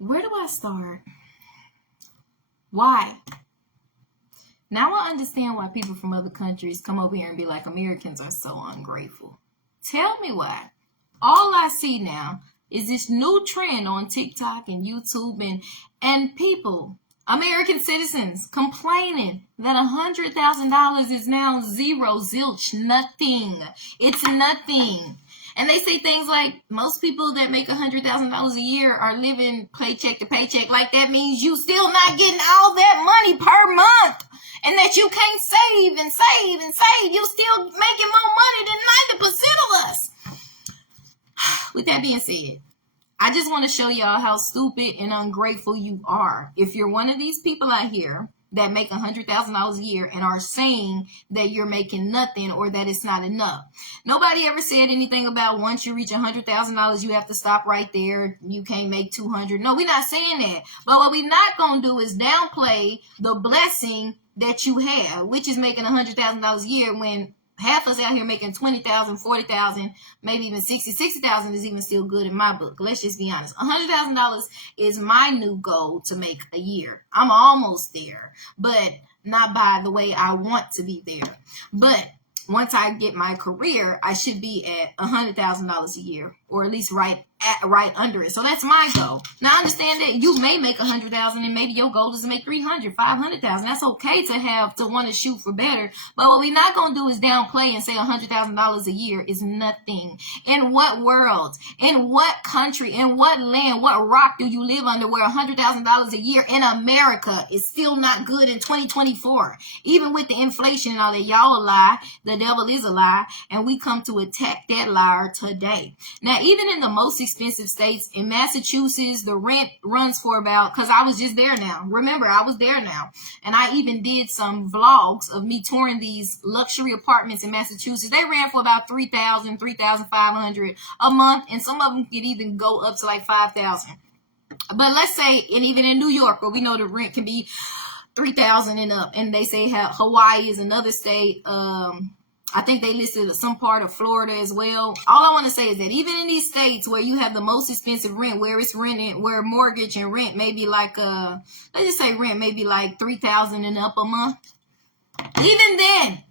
Where do I start? Why? Now I understand why people from other countries come over here and be like, Americans are so ungrateful. Tell me why. All I see now is this new trend on TikTok and YouTube and people, American citizens, complaining that $100,000 is now zero, zilch, nothing. It's nothing. And they say things like most people that make $100,000 a year are living paycheck to paycheck. Like that means you still not getting all that money per month. And that you can't save and save and save. You still making more money than 90% of us. With that being said, I just want to show y'all how stupid and ungrateful you are. If you're one of these people out here that make $100,000 a year and are saying that you're making nothing or that it's not enough. Nobody ever said anything about once you reach $100,000, you have to stop right there. You can't make 200. No, we're not saying that. But what we're not going to do is downplay the blessing that you have, which is making $100,000 a year when half of us out here making 20,000, 40,000, maybe even 60,000 is even still good in my book. Let's just be honest. $100,000 is my new goal to make a year. I'm almost there, but not by the way I want to be there. But once I get my career, I should be at $100,000 a year, or at least right under it. So that's my goal. Now I understand that you may make $100,000 and maybe your goal is to make $300,000, $500,000. That's okay to want to shoot for better. But what we're not going to do is downplay and say $100,000 a year is nothing. In what world, in what country, in what land, what rock do you live under where $100,000 a year in America is still not good in 2024? Even with the inflation and all that, y'all a lie. The devil is a lie. And we come to attack that liar today. Now, even in the most expensive states, in Massachusetts, the rent runs for about, because I was just there now. Remember, I was there now. And I even did some vlogs of me touring these luxury apartments in Massachusetts. They ran for about $3,000, $3,500 a month. And some of them could even go up to like $5,000. But let's say, and even in New York, where we know the rent can be $3,000 and up. And they say Hawaii is another state. I think they listed some part of Florida as well. All I want to say is that even in these states where you have the most expensive rent, where it's rented, where mortgage and rent maybe like let's just say rent maybe like $3,000 and up a month. Even then,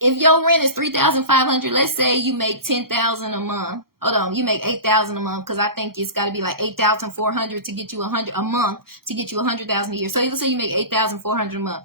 if your rent is $3,500, let's say you make $10,000 a month. Hold on, you make $8,000 a month, because I think it's got to be like $8,400 to get you $100 a month to get you $100,000 a year. So even say you make $8,400 a month.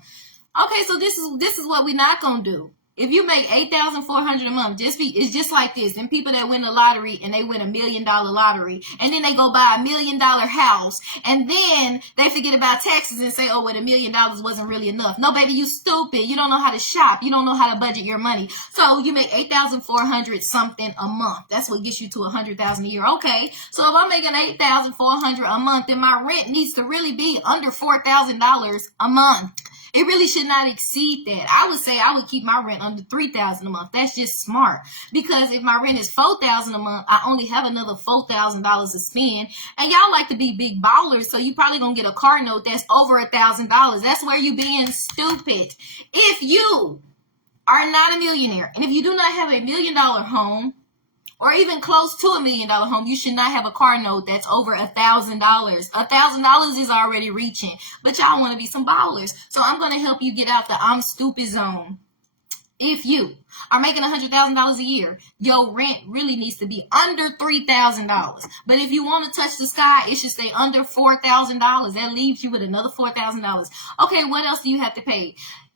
Okay, so this is what we're not gonna do. If you make $8,400 a month, it's just like this. And people that win the lottery and they win $1 million lottery, and then they go buy $1 million house, and then they forget about taxes and say, oh, well, $1 million wasn't really enough. No, baby, you stupid. You don't know how to shop. You don't know how to budget your money. So you make $8,400 something a month. That's what gets you to $100,000 a year. Okay, so if I'm making $8,400 a month, then my rent needs to really be under $4,000 a month. It really should not exceed that. I would say I would keep my rent under $3,000 a month. That's just smart. Because if my rent is $4,000 a month, I only have another $4,000 to spend. And y'all like to be big ballers, so you probably gonna get a car note that's over $1,000. That's where you being stupid. If you are not a millionaire, and if you do not have $1 million home, or even close to $1 million home, you should not have a car note that's over $1,000. $1,000 is already reaching, but y'all want to be some ballers. So I'm going to help you get out the I'm stupid zone. If you are making $100,000 a year, your rent really needs to be under $3,000. But if you want to touch the sky, it should stay under $4,000. That leaves you with another $4,000. Okay, what else do you have to pay?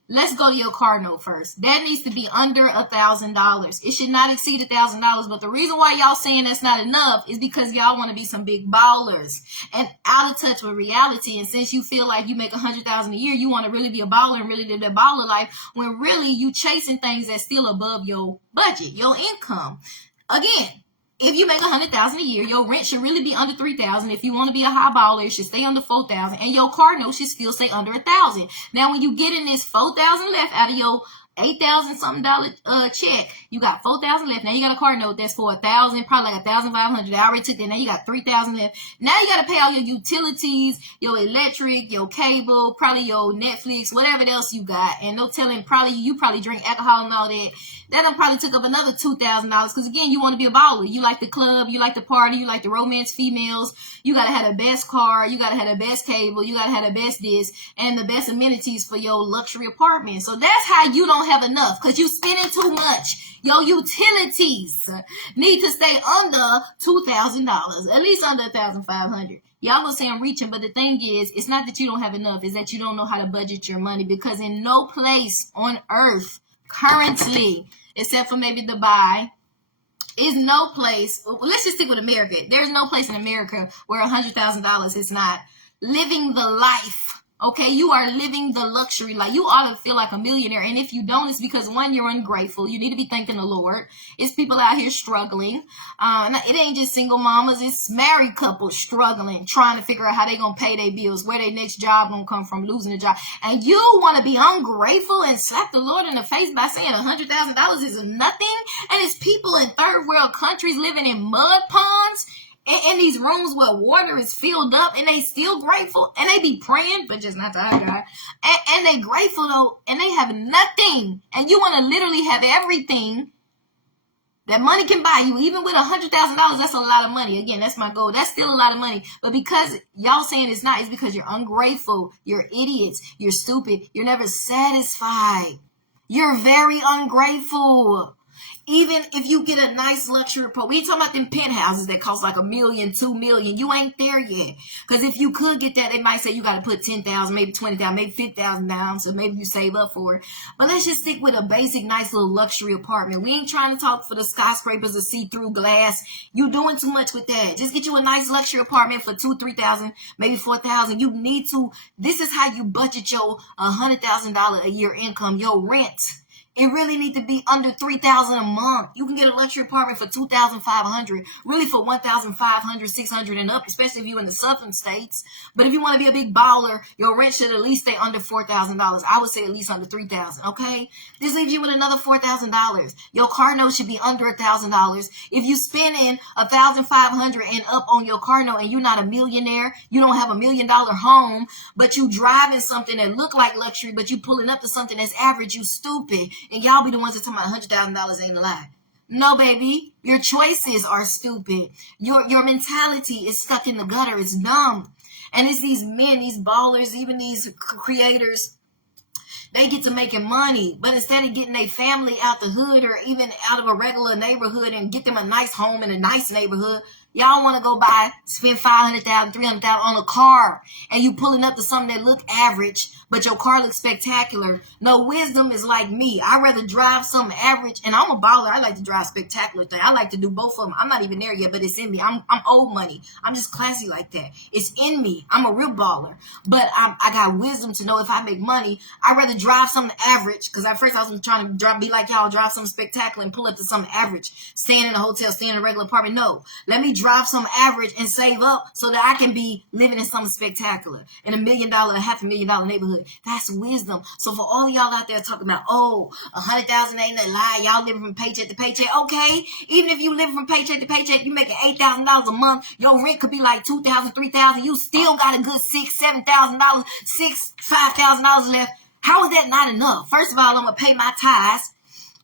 Let's go to your car note first. That needs to be under $1,000. It should not exceed $1,000. But the reason why y'all saying that's not enough is because y'all want to be some big ballers and out of touch with reality. And since you feel like you make $100,000 a year, you want to really be a baller and really live that baller life, when really you chasing things that's still above your budget, your income. Again, if you make $100,000 a year, your rent should really be under $3,000. If you want to be a high baller, it should stay under $4,000, and your car note should still stay under $1,000. Now, when you get in this $4,000 left out of your $8,000 something check, You got 4,000 left. Now you got a car note that's for 1,000, probably like 1,500. I already took that. Now you got 3,000 left. Now you got to pay all your utilities, your electric, your cable, probably your Netflix, whatever else you got. And no telling, probably you probably drink alcohol and all that. That done probably took up another $2,000 because again, you want to be a baller. You like the club, you like the party, you like the romance females. You gotta have the best car, you gotta have the best cable, you gotta have the best this and the best amenities for your luxury apartment. So that's how you don't have enough because you spending too much. Your utilities need to stay under $2,000, at least under $1,500. Y'all gonna say I'm reaching, but the thing is, it's not that you don't have enough, it's that you don't know how to budget your money because in no place on earth currently, except for maybe Dubai, is no place. Let's just stick with America. There's no place in America where $100,000 is not living the life. Okay, you are living the luxury life. You ought to feel like a millionaire. And if you don't, it's because one, you're ungrateful. You need to be thanking the Lord. It's people out here struggling. It ain't just single mamas. It's married couples struggling, trying to figure out how they gonna pay their bills, where their next job gonna come from, losing a job. And you want to be ungrateful and slap the Lord in the face by saying $100,000 is nothing. And it's people in third world countries living in mud ponds in these rooms where water is filled up and they still grateful and they be praying, but just not to our God. And they grateful though, and they have nothing. And you want to literally have everything that money can buy you. Even with $100,000, that's a lot of money. Again, that's my goal. That's still a lot of money. But because y'all saying it's not, it's because you're ungrateful. You're idiots. You're stupid. You're never satisfied. You're very ungrateful. Even if you get a nice luxury apartment, we ain't talking about them penthouses that cost like $1 million, $2 million. You ain't there yet. Because if you could get that, they might say you got to put $10,000, maybe $20,000, maybe $50,000 down. So maybe you save up for it. But let's just stick with a basic, nice little luxury apartment. We ain't trying to talk for the skyscrapers of see-through glass. You doing too much with that. Just get you a nice luxury apartment for $2,000, $3,000, maybe $4,000. You need to. This is how you budget your $100,000 a year income, your rent. It really need to be under $3,000 a month. You can get a luxury apartment for $2,500, really for $1,500, $600 and up, especially if you're in the southern states. But if you want to be a big baller, your rent should at least stay under $4,000. I would say at least under $3,000. Okay, this leaves you with another $4,000. Your car note should be under $1,000. If you spending $1,500 and up on your car note, and you're not a millionaire, you don't have $1 million home, but you driving something that look like luxury, but you pulling up to something that's average, you stupid. And y'all be the ones that talking about $100,000 ain't a lie. No, baby. Your choices are stupid. Your mentality is stuck in the gutter. It's dumb. And it's these men, these ballers, even these creators, they get to making money. But instead of getting their family out the hood or even out of a regular neighborhood and get them a nice home in a nice neighborhood, y'all want to go spend $500,000, $300,000 on a car, and you pulling up to something that look average, but your car looks spectacular. No, wisdom is like me. I'd rather drive something average, and I'm a baller. I like to drive spectacular things. I like to do both of them. I'm not even there yet, but it's in me. I'm old money. I'm just classy like that. It's in me. I'm a real baller, but I got wisdom to know if I make money, I'd rather drive something average, because at first I was trying to be like y'all, drive something spectacular and pull up to something average, staying in a hotel, staying in a regular apartment. No, let me drive some average and save up so that I can be living in something spectacular in $1 million, $500,000 neighborhood. That's wisdom. So for all y'all out there talking about, oh, 100,000 ain't a lie, y'all living from paycheck to paycheck. Okay, even if you live from paycheck to paycheck, you making $8,000 a month, your rent could be like $2,000, $3,000. You still got a good $6,000, $7,000, $5,000 left. How is that not enough? First of all, I'm gonna pay my tithes.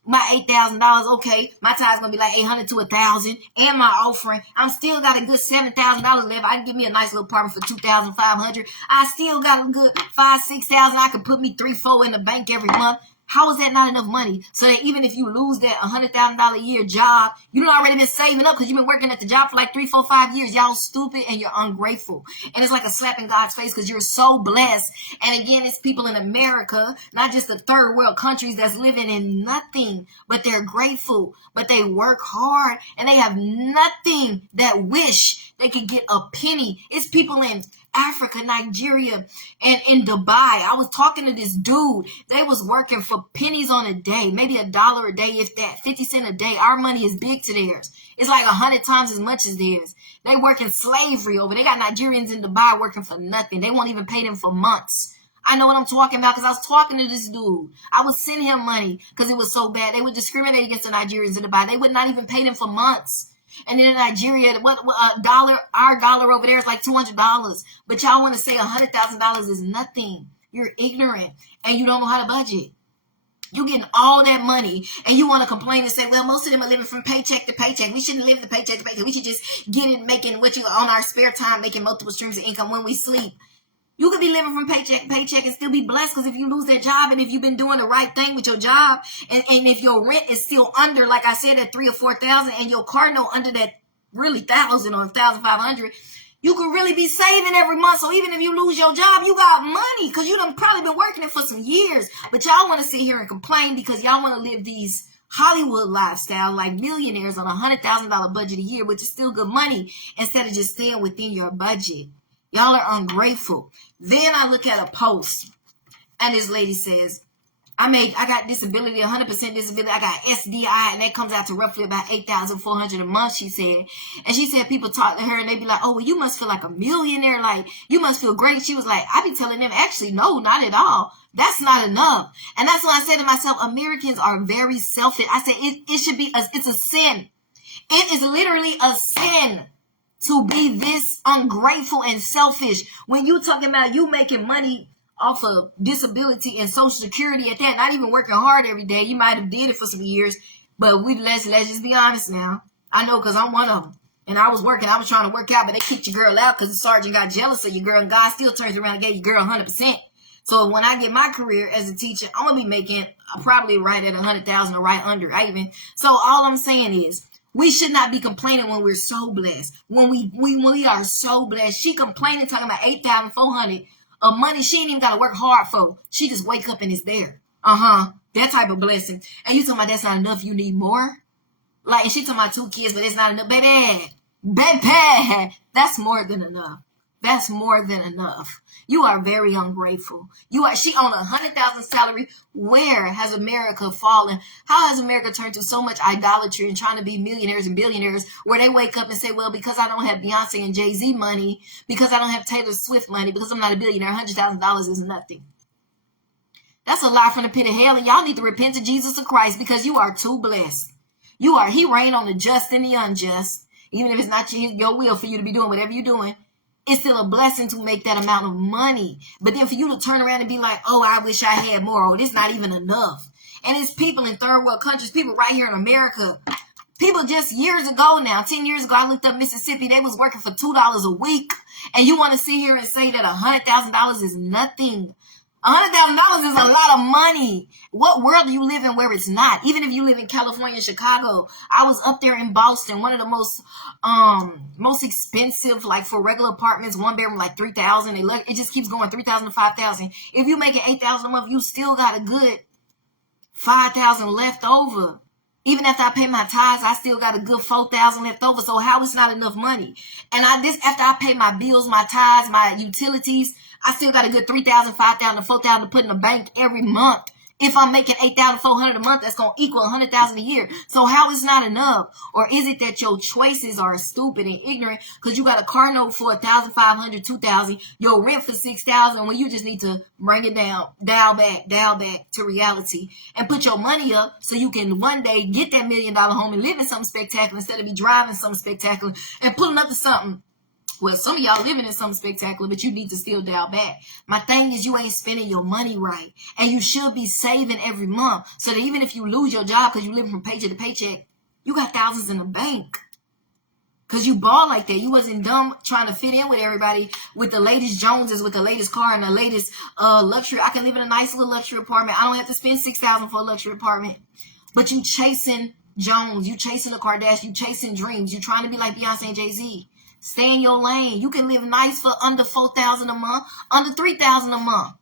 My $8,000, okay, my tithe's gonna be like $800 to $1,000, and my offering. I'm still got a good $7,000 left. I can give me a nice little apartment for $2,500. I still got a good $5,000, $6,000. I could put me 3-4 in the bank every month. How is that not enough money? So that even if you lose that $100,000 a year job, you done already been saving up because you've been working at the job for like 3, 4, 5 years. Y'all stupid and you're ungrateful. And it's like a slap in God's face because you're so blessed. And again, it's people in America, not just the third world countries, that's living in nothing, but they're grateful, but they work hard and they have nothing that wish they could get a penny. It's people in Africa, Nigeria, and in Dubai. I was talking to this dude. They was working for pennies on a day, maybe $1 a day, if that, 50 cents a day. Our money is big to theirs. It's like 100 times as much as theirs. They work in slavery over. They got Nigerians in Dubai working for nothing. They won't even pay them for months. I know what I'm talking about because I was talking to this dude. I would send him money because it was so bad. They would discriminate against the Nigerians in Dubai. They would not even pay them for months. And then in Nigeria, our dollar over there is like $200. But y'all want to say $100,000 is nothing. You're ignorant and you don't know how to budget. You getting all that money and you want to complain and say, well, most of them are living from paycheck to paycheck. We shouldn't live the paycheck to paycheck. We should just get it making what you on our spare time, making multiple streams of income when we sleep. You could be living from paycheck to paycheck and still be blessed because if you lose that job and if you've been doing the right thing with your job and if your rent is still under, like I said, at $3,000 or $4,000 and your car note under that really 1,000 or 1,500, you could really be saving every month. So even if you lose your job, you got money because you done probably been working it for some years. But y'all want to sit here and complain because y'all want to live these Hollywood lifestyle like millionaires on $100,000 budget a year, which is still good money, instead of just staying within your budget. Y'all are ungrateful. Then I look at a post and this lady says, I got disability, 100% disability. I got SDI, and that comes out to roughly about $8,400 a month, she said. And she said people talk to her and they be like, oh, well, you must feel like a millionaire. Like, you must feel great. She was like, I be telling them, actually, no, not at all. That's not enough. And that's why I said to myself, Americans are very selfish. I said, it should be, it's a sin. It is literally a sin to be this ungrateful and selfish. When you talking about you making money off of disability and Social Security at that, not even working hard every day. You might have did it for some years, but let's just be honest now. I know because I'm one of them. And I was trying to work out, but they kicked your girl out because the sergeant got jealous of your girl, and God still turns around and gave your girl 100%. So when I get my career as a teacher, I'm going to be making probably right at 100,000 or right under. So all I'm saying is, we should not be complaining when we're so blessed. When we are so blessed. She complaining, talking about $8,400 of money she ain't even got to work hard for. She just wake up and it's there. That type of blessing. And you talking about that's not enough, you need more? Like, and she talking about 2 kids, but it's not enough. Baby, that's more than enough. That's more than enough. You are very ungrateful. She on $100,000 salary. Where has America fallen? How has America turned to so much idolatry and trying to be millionaires and billionaires where they wake up and say, well, because I don't have Beyonce and Jay-Z money, because I don't have Taylor Swift money, because I'm not a billionaire, $100,000 is nothing. That's a lie from the pit of hell, and y'all need to repent to Jesus of Christ because you are too blessed. He reign on the just and the unjust. Even if it's not your will for you to be doing whatever you're doing, it's still a blessing to make that amount of money. But then for you to turn around and be like, oh, I wish I had more. Oh, it's not even enough. And it's people in third world countries, people right here in America. People just years ago now, 10 years ago, I looked up Mississippi. They was working for $2 a week. And you want to sit here and say that $100,000 is nothing. $100,000 is a lot of money. What world do you live in where it's not? Even if you live in California, Chicago. I was up there in Boston, one of the most expensive, like for regular apartments, 1 bedroom, like $3,000. It just keeps going $3,000 to $5,000. If you make it $8,000 a month, you still got a good $5,000 left over. Even after I pay my tithes, I still got a good $4,000 left over. So how is not enough money? And after I pay my bills, my tithes, my utilities, I still got a good $3,000, $5,000, $4,000 to put in the bank every month. If I'm making $8,400 a month, that's going to equal $100,000 a year. So how is not enough? Or is it that your choices are stupid and ignorant because you got a car note for $1,500, $2,000, your rent for $6,000 when you just need to bring it down, dial back to reality and put your money up so you can one day get that $1 million home and live in something spectacular instead of be driving something spectacular and pulling up to something. Well, some of y'all living in something spectacular, but you need to still dial back. My thing is you ain't spending your money right. And you should be saving every month so that even if you lose your job because you live from paycheck to paycheck, you got thousands in the bank. Because you ball like that. You wasn't dumb trying to fit in with everybody with the latest Joneses, with the latest car and the latest luxury. I can live in a nice little luxury apartment. I don't have to spend $6,000 for a luxury apartment. But you chasing Jones. You chasing the Kardashians. You chasing dreams. You trying to be like Beyonce and Jay-Z. Stay in your lane. You can live nice for under $4,000 a month, under $3,000 a month.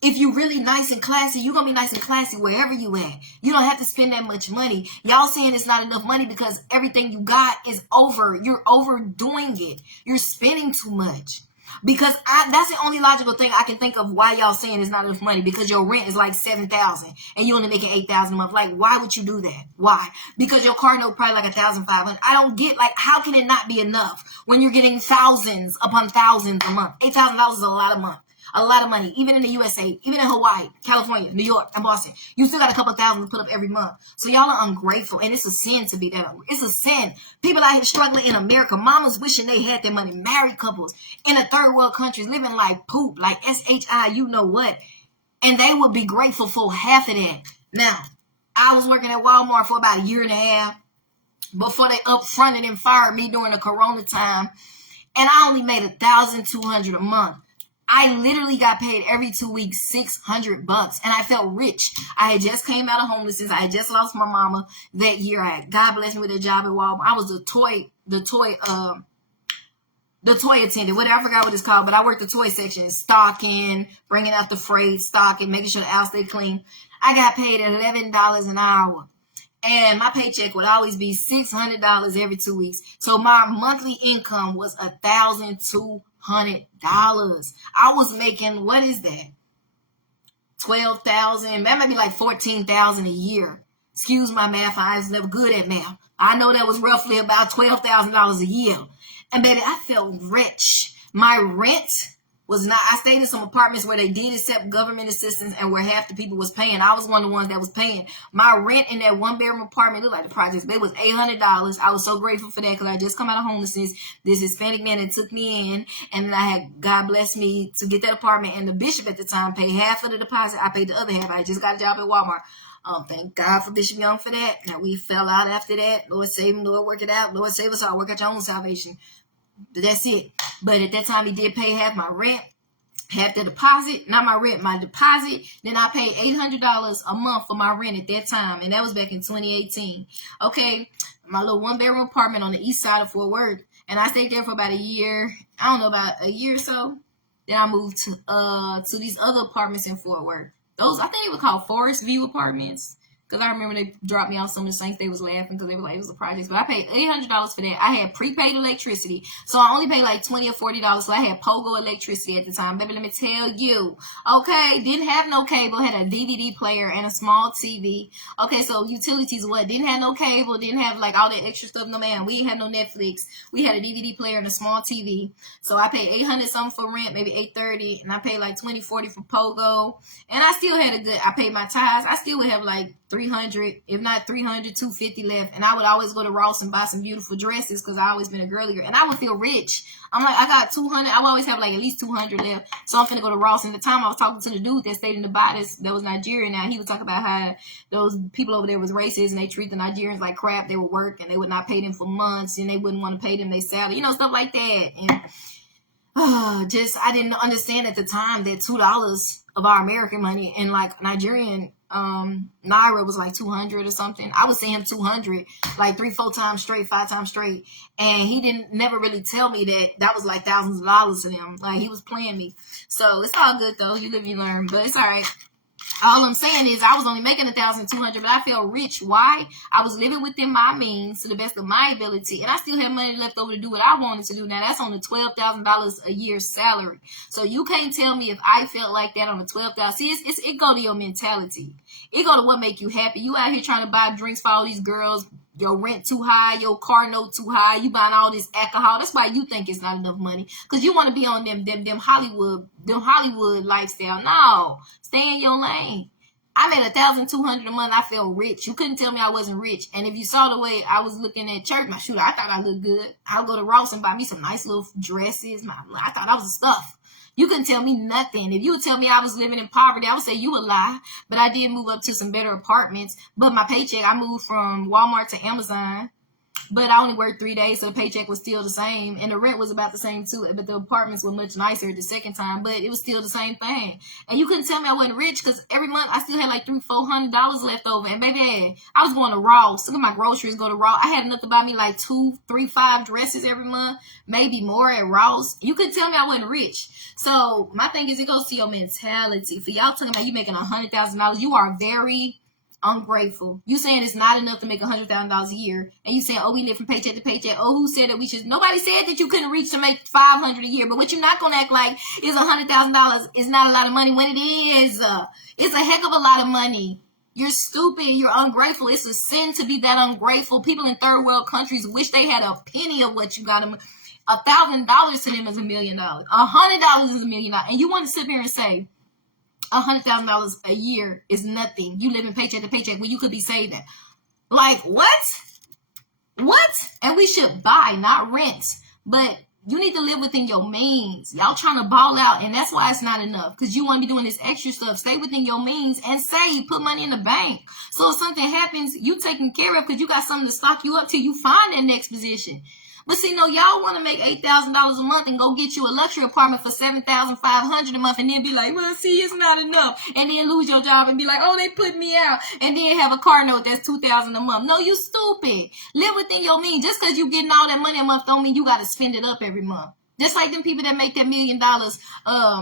If you really nice and classy, you're going to be nice and classy wherever you at. You don't have to spend that much money. Y'all saying it's not enough money because everything you got is over. You're overdoing it. You're spending too much. Because that's the only logical thing I can think of why y'all saying it's not enough money. Because your rent is like $7,000 and you only making $8,000 a month. Like, why would you do that? Why? Because your car note probably like $1,500. I don't get, like, how can it not be enough when you're getting thousands upon thousands a month? $8,000 is a lot of month. A lot of money. Even in the USA, even in Hawaii, California, New York, and Boston, you still got a couple thousand to put up every month. So y'all are ungrateful, and it's a sin to be that. It's a sin. People out here struggling in America, mamas wishing they had their money, married couples in the third world countries living like poop, like SHI, you know what, and they would be grateful for half of that. Now, I was working at Walmart for about a year and a half before they upfronted and fired me during the Corona time, and I only made $1,200 a month. I literally got paid every 2 weeks $600, and I felt rich. I had just came out of homelessness. I had just lost my mama that year. God blessed me with a job at Walmart. I was the toy attendant, whatever, I forgot what it's called, but I worked the toy section, stocking, bringing out the freight, stocking, making sure the house stay clean. I got paid $11 an hour. And my paycheck would always be $600 every 2 weeks. So my monthly income was $1,200. I was making, what is that? 12,000. That might be like 14,000 a year. Excuse my math. I was never good at math. I know that was roughly about $12,000 a year. And baby, I felt rich. My rent was not, I stayed in some apartments where they did accept government assistance and where half the people was paying. I was one of the ones that was paying. My rent in that one bedroom apartment, looked like the projects, but it was $800. I was so grateful for that because I just come out of homelessness. This Hispanic man that took me in, and then I had, God bless me, to get that apartment, and the bishop at the time paid half of the deposit. I paid the other half. I just got a job at Walmart. Thank God for Bishop Young for that. Now we fell out after that. Lord save him, Lord work it out. Lord save us all. Work out your own salvation. But that's it. But at that time, he did pay half my rent, half the deposit, not my rent, my deposit. Then I paid $800 a month for my rent at that time, and that was back in 2018. Okay, my little one-bedroom apartment on the east side of Fort Worth, and I stayed there for about a year. I don't know, about a year or so. Then I moved to these other apartments in Fort Worth. Those, I think they were called Forest View apartments. Because I remember they dropped me off some of the Saints. They was laughing because they were like, it was a project. But I paid $800 for that. I had prepaid electricity. So I only paid like $20 or $40. So I had Pogo electricity at the time. Baby, let me tell you. Okay, didn't have no cable. Had a DVD player and a small TV. Okay, so utilities, what? Didn't have no cable. Didn't have like all that extra stuff. No, man. We didn't have no Netflix. We had a DVD player and a small TV. So I paid $800 something for rent, maybe $830. And I paid like $20, $40 for Pogo. And I still had I paid my tithes. I still would have like 300, if not 300, 250 left. And I would always go to Ross and buy some beautiful dresses because I always been a girly, and I would feel rich. I'm like, I got 200. I would always have like at least 200 left. So I'm finna go to Ross. And the time I was talking to the dude that stayed in the bodies that was Nigerian. Now he was talking about how those people over there was racist and they treat the Nigerians like crap. They would work and they would not pay them for months and they wouldn't want to pay them their salary, stuff like that. And I didn't understand at the time that $2 of our American money and like Nigerian Naira was like 200 or something. I was seeing him 200 like 3-4 times straight, 5 times straight, and he never really tell me that was like thousands of dollars to them. Like he was playing me. So it's all good though. You live, you learn. But it's all right. All I'm saying is I was only making $1,200, but I felt rich. Why? I was living within my means to the best of my ability, and I still had money left over to do what I wanted to do. Now, that's on the $12,000 a year salary. So you can't tell me if I felt like that on the $12,000. See, it go to your mentality. It go to what make you happy. You out here trying to buy drinks for all these girls. Your rent too high, your car note too high, you buying all this alcohol. That's why you think it's not enough money. Because you want to be on them Hollywood lifestyle. No, stay in your lane. I made $1,200 a month. I felt rich. You couldn't tell me I wasn't rich. And if you saw the way I was looking at church, I thought I looked good. I'll go to Ross and buy me some nice little dresses. I thought I was the stuff. You couldn't tell me nothing. If you would tell me I was living in poverty, I would say you would lie. But I did move up to some better apartments. But my paycheck, I moved from Walmart to Amazon. But I only worked 3 days, so the paycheck was still the same. And the rent was about the same too. But the apartments were much nicer the second time. But it was still the same thing. And you couldn't tell me I wasn't rich because every month I still had like $300-400 left over. And baby, I was going to Ross. Look at my groceries, go to Ross. I had enough to buy me like 2, 3, 5 dresses every month. Maybe more at Ross. You couldn't tell me I wasn't rich. So my thing is, it goes to your mentality. For y'all talking about you making $100,000, you are very ungrateful. You saying it's not enough to make $100,000 a year, and you saying, oh, we live from paycheck to paycheck. Oh, who said that we should? Nobody said that you couldn't reach to make $500 a year. But what you're not gonna act like is $100,000 is not a lot of money when it is. It's a heck of a lot of money. You're stupid. You're ungrateful. It's a sin to be that ungrateful. People in third world countries wish they had a penny of what you got. $1,000 to them is $1 million. $100 is $1 million. And you want to sit here and say $100,000 a year is nothing. You living paycheck to paycheck when you could be saving. Like, what? And we should buy, not rent. But you need to live within your means. Y'all trying to ball out, and that's why it's not enough. Because you want to be doing this extra stuff. Stay within your means and save. Put money in the bank. So if something happens, you taken care of because you got something to stock you up till you find that next position. But see, no, y'all want to make $8,000 a month and go get you a luxury apartment for $7,500 a month and then be like, well, see, it's not enough. And then lose your job and be like, oh, they put me out. And then have a car note that's $2,000 a month. No, you stupid. Live within your means. Just because you getting all that money a month don't mean you got to spend it up every month. Just like them people that make that $1 million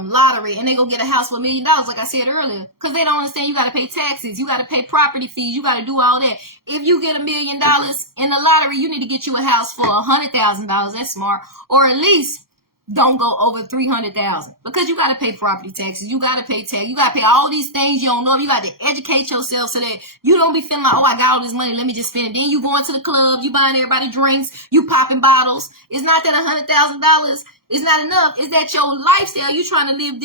lottery and they go get a house for $1 million, like I said earlier, because they don't understand you got to pay taxes, you got to pay property fees, you got to do all that. If you get $1 million in the lottery, you need to get you a house for $100,000. That's smart, or at least don't go over $300,000 because you got to pay property taxes, you got to pay tax, you got to pay all these things you don't know. You got to educate yourself so that you don't be feeling like, oh, I got all this money, let me just spend it. Then you going to the club, you buying everybody drinks, you popping bottles. It's not that $100,000 is not enough. It's that your lifestyle, you trying to live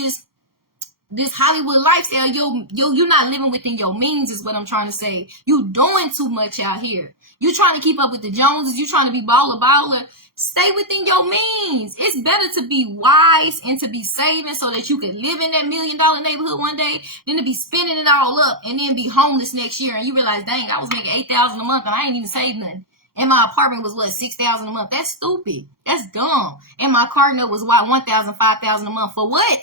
this Hollywood lifestyle. You're not living within your means is what I'm trying to say. You doing too much out here. You trying to keep up with the Joneses. You trying to be baller. Stay within your means. It's better to be wise and to be saving so that you can live in that $1 million neighborhood one day than to be spending it all up and then be homeless next year and you realize, dang, I was making $8,000 a month and I ain't even saved nothing. And my apartment was $6,000 a month. That's stupid. That's dumb. And my car note was $1,000, $5,000 a month. For what?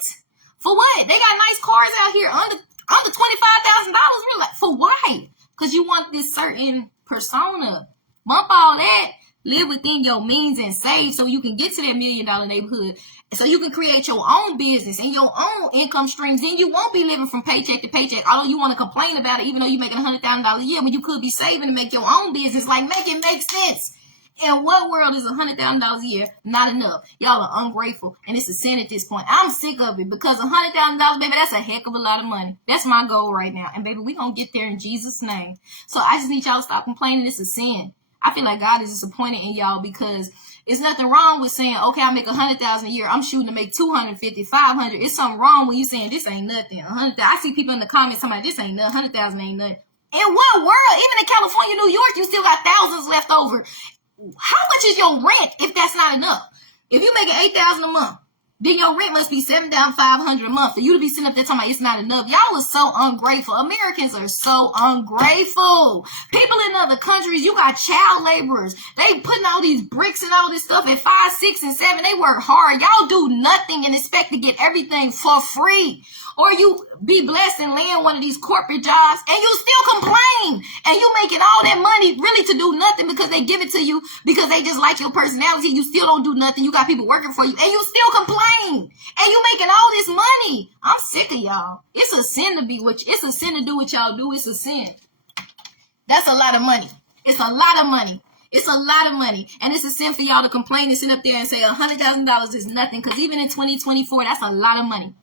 For what? They got nice cars out here under $25,000. We're like, for why? Because you want this certain persona. Bump all that. Live within your means and save so you can get to that $1 million neighborhood. So you can create your own business and your own income streams. Then you won't be living from paycheck to paycheck. Although you want to complain about it, even though you're making $100,000 a year, when you could be saving to make your own business. Like, make it make sense. In what world is $100,000 a year not enough? Y'all are ungrateful, and it's a sin at this point. I'm sick of it because $100,000, baby, that's a heck of a lot of money. That's my goal right now, and baby, we gonna get there in Jesus' name. So I just need y'all to stop complaining. It's a sin. I feel like God is disappointed in y'all because it's nothing wrong with saying, okay, I make $100,000 a year. I'm shooting to make $250,000, $500,000. It's something wrong when you saying this ain't nothing. $100,000. I see people in the comments talking about this ain't nothing. $100,000 ain't nothing. In what world? Even in California, New York, you still got thousands left over. How much is your rent if that's not enough? If you make $8,000 a month, then your rent must be $7,500 a month for you to be sitting up there talking about it's not enough. Y'all are so ungrateful. Americans are so ungrateful. People in other countries, you got child laborers. They putting all these bricks and all this stuff at 5, 6, and 7. They work hard. Y'all do nothing and expect to get everything for free. Or you be blessed and land one of these corporate jobs and you still complain. And you making all that money really to do nothing because they give it to you because they just like your personality. You still don't do nothing. You got people working for you and you still complain. And you making all this money. I'm sick of y'all. It's a sin to be what it's a sin to do what y'all do. It's a sin. That's a lot of money. It's a lot of money. It's a lot of money. And it's a sin for y'all to complain and sit up there and say $100,000 is nothing. Because even in 2024, that's a lot of money.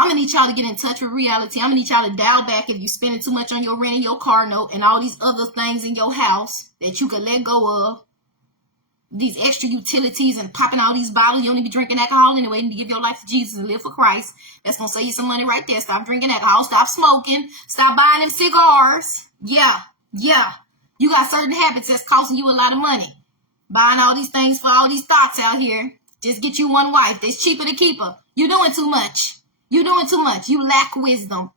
I'm going to need y'all to get in touch with reality. I'm going to need y'all to dial back if you're spending too much on your rent and your car note and all these other things in your house that you could let go of. These extra utilities and popping all these bottles. You don't need to be drinking alcohol anyway. You need to give your life to Jesus and live for Christ. That's going to save you some money right there. Stop drinking alcohol. Stop smoking. Stop buying them cigars. Yeah. You got certain habits that's costing you a lot of money. Buying all these things for all these thoughts out here. Just get you one wife. It's cheaper to keep her. You're doing too much. You're doing too much. You lack wisdom.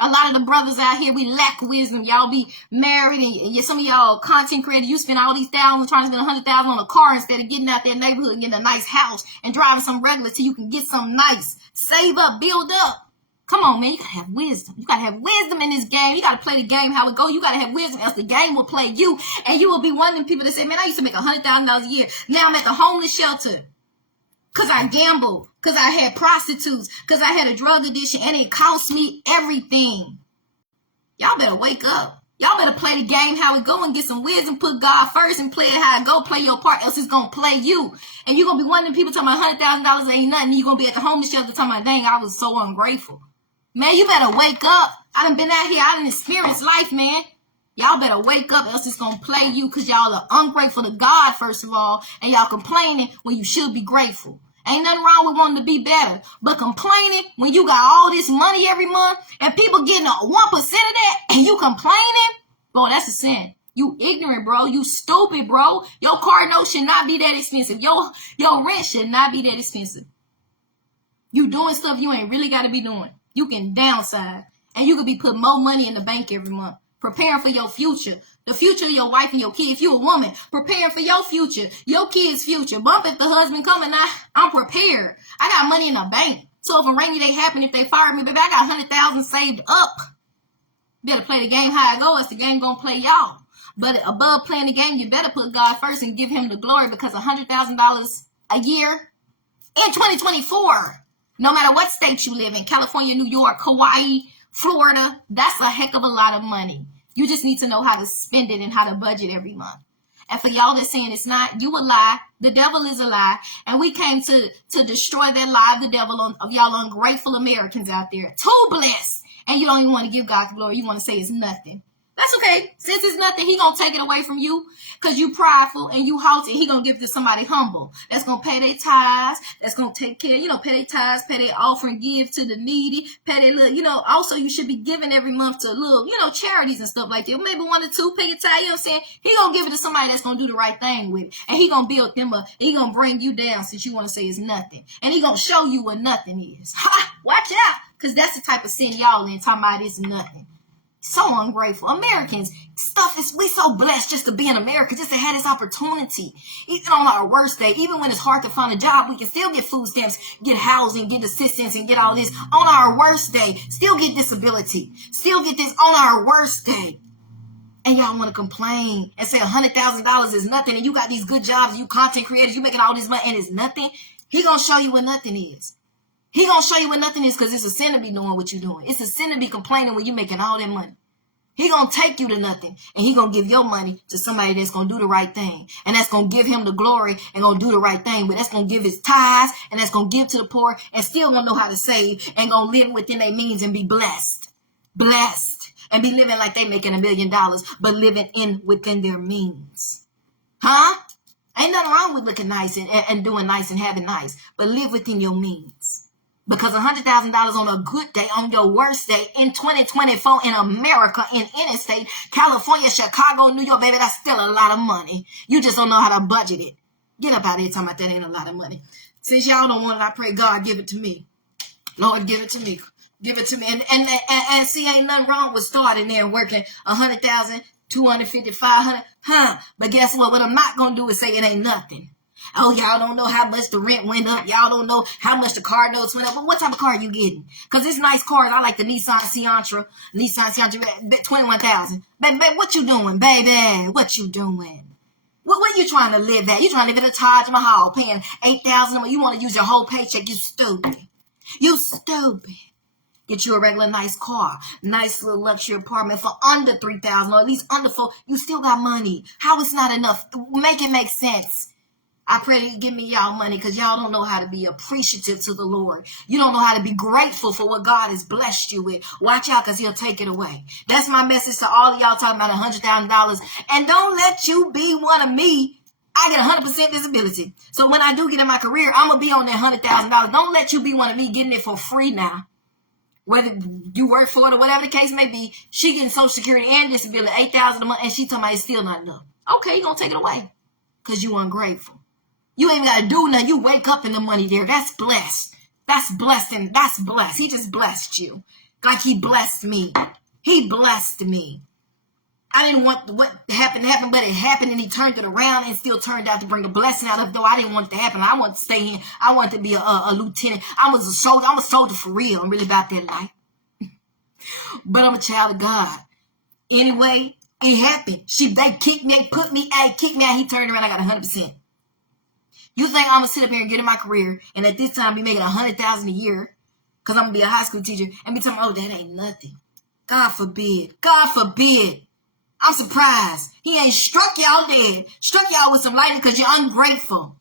A lot of the brothers out here, we lack wisdom. Y'all be married and some of y'all content creators, you spend all these thousands trying to spend $100,000 on a car instead of getting out their neighborhood and getting a nice house and driving some regular till you can get something nice. Save up, build up. Come on, man. You gotta have wisdom. You gotta have wisdom in this game. You gotta play the game how it go. You gotta have wisdom, else the game will play you. And you will be one of them people that say, man, I used to make $100,000 a year. Now I'm at the homeless shelter. Because I gambled, because I had prostitutes, because I had a drug addiction, and it cost me everything. Y'all better wake up. Y'all better play the game how it go and get some wisdom, put God first and play it how it go, play your part, else it's going to play you. And you're going to be one of them people talking about $100,000 ain't nothing, and you're going to be at the homeless shelter talking about, dang, I was so ungrateful. Man, you better wake up. I done been out here, I done experienced life, man. Y'all better wake up, else it's gonna play you, because y'all are ungrateful to God, first of all, and y'all complaining when you should be grateful. Ain't nothing wrong with wanting to be better, but complaining when you got all this money every month and people getting 1% of that and you complaining, bro, that's a sin. You ignorant, bro. You stupid, bro. Your car note should not be that expensive. Your rent should not be that expensive. You doing stuff you ain't really got to be doing. You can downsize, and you could be putting more money in the bank every month, preparing for your future, the future of your wife and your kid. If you a woman, preparing for your future, your kid's future. Bump if the husband coming, I'm prepared. I got money in the bank. So if a rainy day happen, if they fire me, baby, I got 100,000 saved up. Better play the game how it goes. The game gonna play y'all. But above playing the game, you better put God first and give him the glory, because $100,000 a year in 2024, no matter what state you live in, California, New York, Hawaii, Florida, that's a heck of a lot of money. You just need to know how to spend it and how to budget every month. And for y'all that's saying it's not, you a lie. The devil is a lie. And we came to destroy that lie of the devil of y'all ungrateful Americans out there. Too blessed. And you don't even want to give God the glory. You want to say it's nothing. That's okay. Since it's nothing, he gonna take it away from you because you prideful and you haughty. He gonna give it to somebody humble that's gonna pay their tithes, that's gonna take care, pay their tithes, pay their offering, give to the needy, pay their little, also you should be giving every month to little, charities and stuff like that. Maybe 1 or 2, pay your tithe, you know what I'm saying? He gonna give it to somebody that's gonna do the right thing with it. And he gonna build them up. He gonna bring you down since you want to say it's nothing. And he gonna show you what nothing is. Ha! Watch out, because that's the type of sin y'all in, talking about it's nothing. So ungrateful. Americans, we so blessed just to be in America, just to have this opportunity. Even on our worst day, even when it's hard to find a job, we can still get food stamps, get housing, get assistance, and get all this. On our worst day, still get disability, still get this on our worst day. And y'all want to complain and say $100,000 is nothing, and you got these good jobs, you content creators, you making all this money, and it's nothing. He gonna show you what nothing is. He gonna show you what nothing is, because it's a sin to be doing what you're doing. It's a sin to be complaining when you're making all that money. He gonna take you to nothing, and he gonna give your money to somebody that's gonna do the right thing, and that's gonna give him the glory and gonna do the right thing, but that's gonna give his tithes, and that's gonna give to the poor, and still gonna know how to save, and gonna live within their means and be blessed, and be living like they making $1 million, but living within their means. Huh? Ain't nothing wrong with looking nice and doing nice and having nice, but live within your means. Because $100,000 on a good day, on your worst day, in 2024 in America, in any state, California, Chicago, New York, baby, that's still a lot of money. You just don't know how to budget it. Get up out of here talking about that ain't a lot of money. Since y'all don't want it, I pray God give it to me. Lord, give it to me. Give it to me. And see, ain't nothing wrong with starting there and working 100,000, 250, 500, But guess what? What I'm not going to do is say it ain't nothing. Oh, y'all don't know how much the rent went up. Y'all don't know how much the car notes went up. But what type of car are you getting? Because it's nice cars. I like the Nissan Sentra, 21,000. Baby, what you doing, baby? What you doing? What you trying to live at? You trying to live at a Taj Mahal, paying $8,000. You want to use your whole paycheck? You stupid. You stupid. Get you a regular nice car, nice little luxury apartment for under $3,000, or at least under $4,000. You still got money. How it's not enough? Make it make sense. I pray that you give me y'all money, because y'all don't know how to be appreciative to the Lord. You don't know how to be grateful for what God has blessed you with. Watch out, because he'll take it away. That's my message to all of y'all talking about $100,000. And don't let you be one of me. I get 100% disability. So when I do get in my career, I'm going to be on that $100,000. Don't let you be one of me getting it for free now. Whether you work for it or whatever the case may be, she getting Social Security and disability, $8,000 a month, and she talking about it's still not enough. Okay, you're going to take it away because you ungrateful. You ain't got to do nothing. You wake up and the money there. That's blessed. That's blessed, and that's blessed. He just blessed you like he blessed me. He blessed me. I didn't want what happened to happen, but it happened, and he turned it around and still turned out to bring a blessing out of it, though I didn't want it to happen. I wanted to stay in. I wanted to be a lieutenant. I was a soldier. I'm a soldier for real. I'm really about that life. But I'm a child of God. Anyway, it happened. They kicked me, kicked me out. He turned around. I got 100%. You think I'm going to sit up here and get in my career, and at this time be making $100,000 a year, because I'm going to be a high school teacher, and be telling me, oh, that ain't nothing. God forbid. God forbid. I'm surprised. He ain't struck y'all dead. Struck y'all with some lightning because you're ungrateful.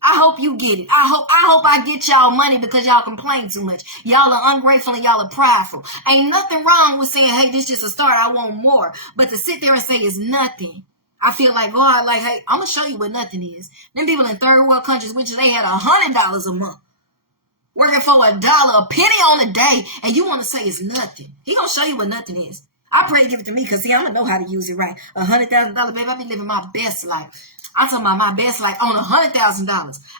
I hope hope you get it. I hope I get y'all money because y'all complain too much. Y'all are ungrateful and y'all are prideful. Ain't nothing wrong with saying, hey, this just a start. I want more. But to sit there and say it's nothing, I feel like God, like, hey, I'm going to show you what nothing is. Them people in third world countries, which they had $100 a month, working for $1, a penny on a day, and you want to say it's nothing. He going to show you what nothing is. I pray give it to me because, see, I'm going to know how to use it right. $100,000, baby, I be living my best life. I'm talking about my best life on $100,000.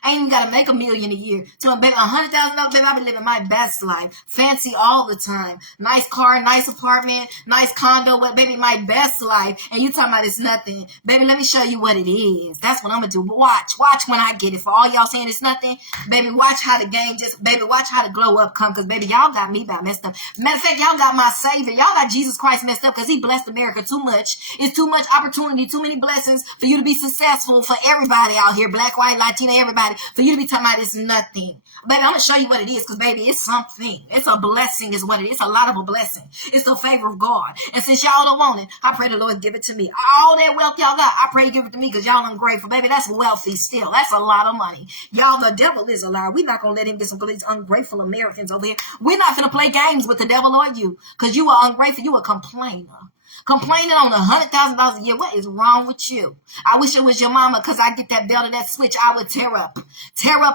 I ain't even got to make $1 million a year. So, baby, $100,000, baby, I be living my best life. Fancy all the time. Nice car, nice apartment, nice condo. What, baby, my best life. And you talking about it's nothing. Baby, let me show you what it is. That's what I'm going to do. Watch when I get it. For all y'all saying it's nothing, baby, watch how the game baby, watch how the glow up come. Because, baby, y'all got me about messed up. Matter of fact, y'all got my Savior. Y'all got Jesus Christ messed up because he blessed America too much. It's too much opportunity, too many blessings for you to be successful. For everybody out here, black, white, Latina, everybody, for you to be talking about it's nothing. Baby, I'm going to show you what it is because, baby, it's something. It's a blessing is what it is. It's a lot of a blessing. It's the favor of God. And since y'all don't want it, I pray the Lord give it to me. All that wealth y'all got, I pray give it to me because y'all ungrateful. Baby, that's wealthy still. That's a lot of money. Y'all, the devil is a liar. We're not going to let him get some of these ungrateful Americans over here. We're not going to play games with the devil or you because you are ungrateful. You a complainer. Complaining on $100,000 a year. What is wrong with you? I wish it was your mama because I get that belt or that switch. I would tear up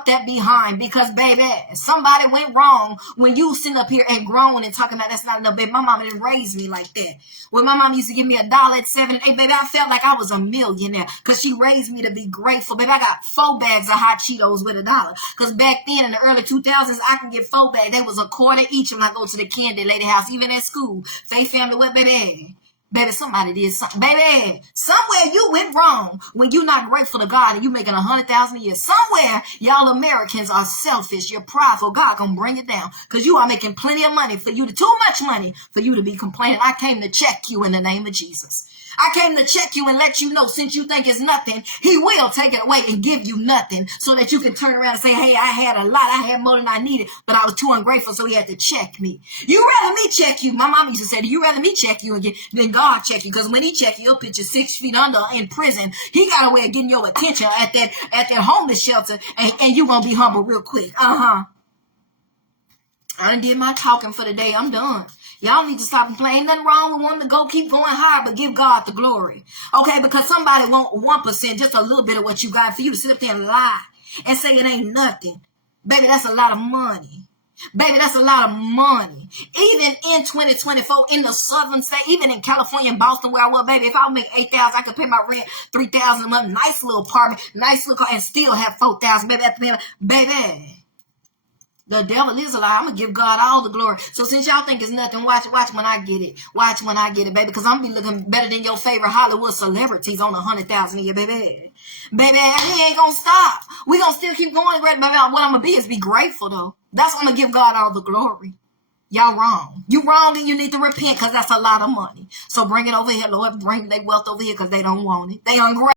that behind because, baby, somebody went wrong when you sitting up here and groaning and talking about that's not enough. Baby, my mama didn't raise me like that. When my mama used to give me $1 at 7 and 8, baby, I felt like I was a millionaire because she raised me to be grateful. Baby, I got 4 bags of hot Cheetos with $1 because back then in the early 2000s, I can get 4 bags. They was a quarter each when I go to the candy lady house, even at school. Faith family, what, baby? Baby, somebody did something. Baby, somewhere you went wrong when you're not grateful to God and you making $100,000 a year. Somewhere y'all Americans are selfish. You're prideful. God gonna bring it down because you are making plenty of money for you to, too much money for you to be complaining. I came to check you in the name of Jesus. I came to check you and let you know since you think it's nothing, he will take it away and give you nothing so that you can turn around and say, hey, I had a lot. I had more than I needed, but I was too ungrateful, so he had to check me. You rather me check you. My mom used to say, you rather me check you than God check you, because when he check you, he'll put you 6 feet under in prison. He got a way of getting your attention at that homeless shelter, and you gonna be humble real quick. I done did my talking for the day. I'm done. Y'all need to stop complaining. Ain't nothing wrong with wanting to keep going higher, but give God the glory. Okay, because somebody want 1%, just a little bit of what you got, for you to sit up there and lie and say it ain't nothing. Baby, that's a lot of money. Baby, that's a lot of money. Even in 2024, in the southern state, even in California and Boston where I was, baby, if I make $8,000, I could pay my rent $3,000 a month. Nice little apartment, nice little car, and still have $4,000. Baby, after paying, baby. The devil is a lie. I'm going to give God all the glory. So since y'all think it's nothing, watch when I get it. Watch when I get it, baby, because I'm going to be looking better than your favorite Hollywood celebrities on $100,000 a year, baby. Baby, he ain't going to stop. We going to still keep going. Baby, what I'm going to be is be grateful, though. That's what I'm going to give God all the glory. Y'all wrong. You wrong and you need to repent because that's a lot of money. So bring it over here, Lord. Bring their wealth over here because they don't want it. They ungrateful.